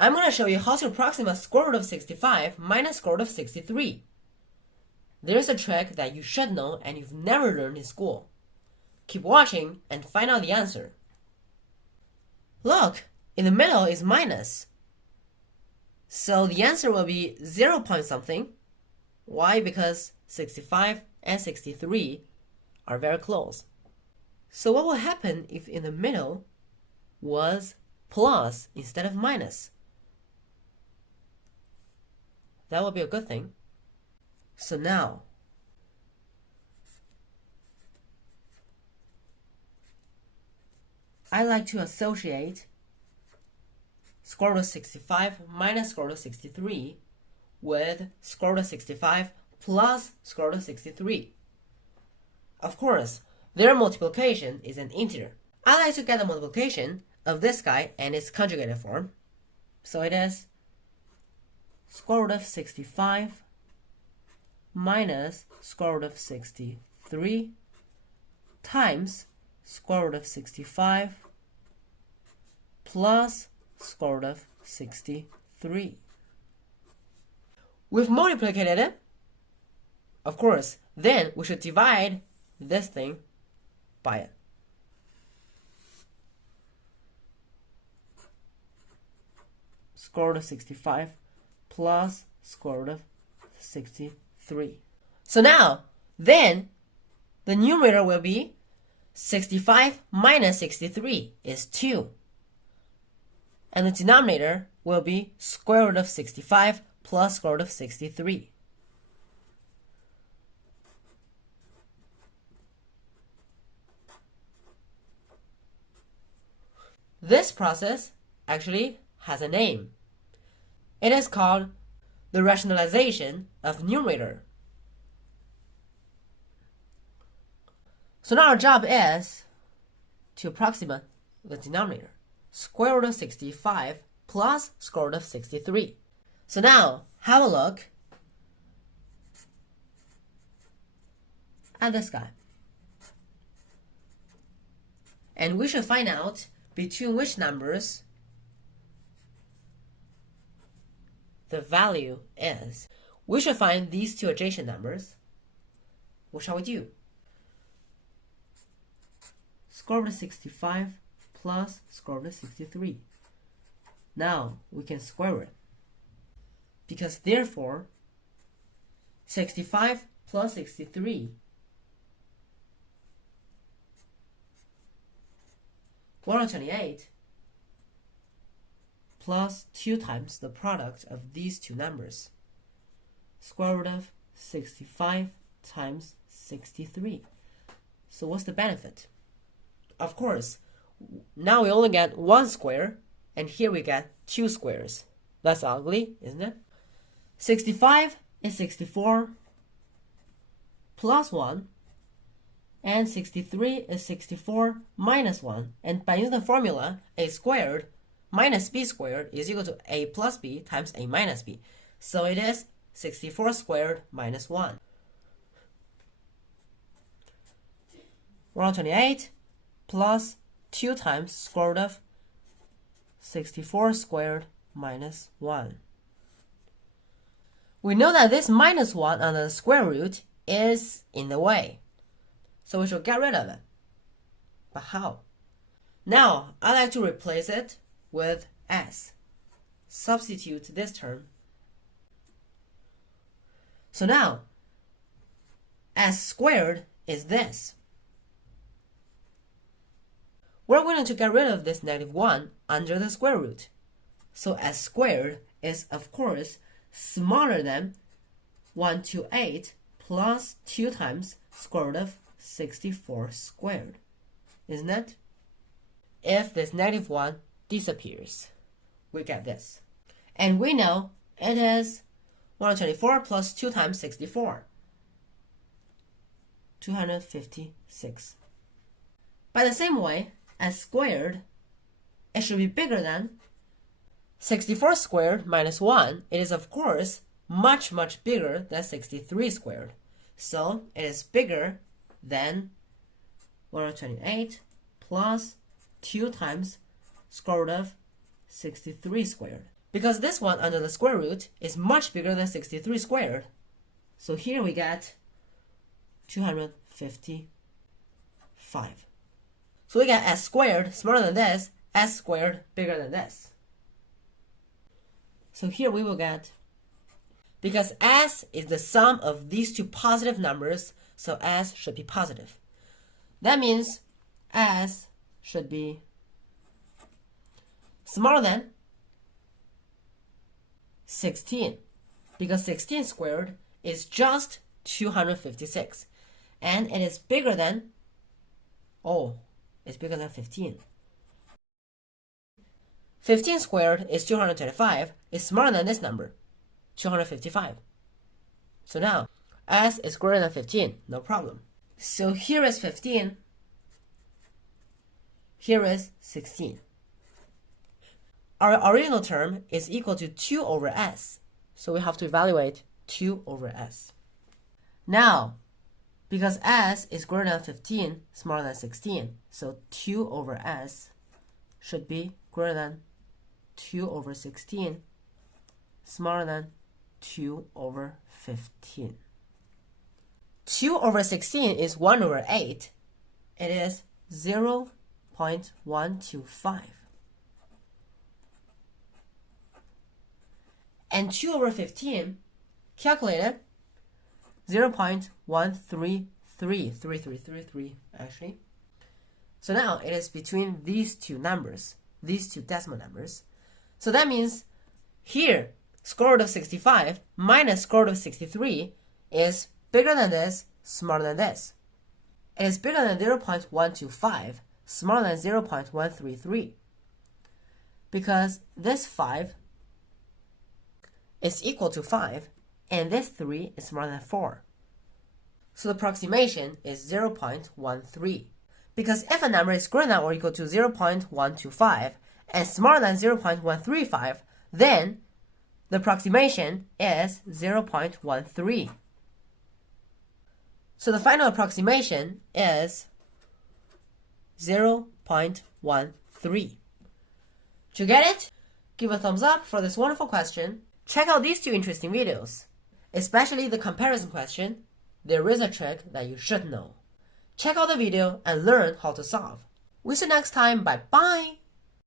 I'm going to show you how to approximate square root of 65 minus square root of 63. There's a trick that you should know and you've never learned in school. Keep watching and find out the answer. Look, in the middle is minus. So the answer will be 0 point something. Why? Because 65 and 63 are very close. So what will happen if in the middle was plus instead of minus? That would be a good thing. So now, I like to associate square root of 65 minus square root of 63 with square root of 65 plus square root of 63. Of course, their multiplication is an integer. I like to get the multiplication of this guy and its conjugated form. So it is square root of 65 minus square root of 63 times square root of 65 plus square root of 63. We've multiplicated it. Of course, then we should divide this thing by it. Square root of 65 plus square root of 63. So now, then, the numerator will be 65 minus 63 is 2. And the denominator will be square root of 65 plus square root of 63. This process actually has a name. It is called the rationalization of numerator. So now our job is to approximate the denominator. Square root of 65 plus square root of 63. So now, have a look at this guy. And we should find out between which numbers the value is. We should find these two adjacent numbers. What shall we do? Square root of 65 plus square root of 63. Now we can square it. Because therefore, 65 plus 63, 128, plus 2 times the product of these two numbers. Square root of 65 times 63. So what's the benefit? Of course, now we only get one square, and here we get two squares. That's ugly, isn't it? 65 is 64 plus 1, and 63 is 64 minus 1. And by using the formula, a squared minus b squared is equal to a plus b times a minus b. So it is 64 squared minus 1. 128 plus 2 times square root of 64 squared minus 1. We know that this minus 1 on the square root is in the way, so we should get rid of it. But how? Now, I like to replace it with s. Substitute this term. So now, s squared is this. We're going to get rid of this negative 1 under the square root. So s squared is, of course, smaller than 128 plus 2 times square root of 64 squared. Isn't it? If this negative 1 disappears, we get this. And we know it is 124 plus 2 times 64. 256. By the same way, s squared, it should be bigger than 64 squared minus 1. It is, of course, much, much bigger than 63 squared. So it is bigger than 128 plus 2 times square root of 63 squared. because this one under the square root is much bigger than 63 squared. So here we get 255. So we get s squared smaller than this, s squared bigger than this. So here we will get, because s is the sum of these two positive numbers, so s should be positive. That means s should be smaller than 16, because 16 squared is just 256, and it is bigger than, it's bigger than 15. 15 squared is 225, is smaller than this number, 255. So now, s is greater than 15, no problem. So here is 15, here is 16. Our original term is equal to 2 over s, so we have to evaluate 2 over s. Now, because s is greater than 15, smaller than 16, so 2 over s should be greater than 2 over 16, smaller than 2 over 15. 2 over 16 is 1 over 8. It is 0.125. And 2 over 15, calculated 0.13333 actually. So now it is between these two numbers, these two decimal numbers. So that means here, square root of 65 minus square root of 63 is bigger than this, smaller than this. It is bigger than 0.125, smaller than 0.133. Because this 5 is equal to 5, and this 3 is smaller than 4. So the approximation is 0.13. Because if a number is greater than or equal to 0.125 and smaller than 0.135, then the approximation is 0.13. So the final approximation is 0.13. To get it, give a thumbs up for this wonderful question. Check out these two interesting videos, especially the comparison question. There is a trick that you should know. Check out the video and learn how to solve. We see you next time. Bye bye.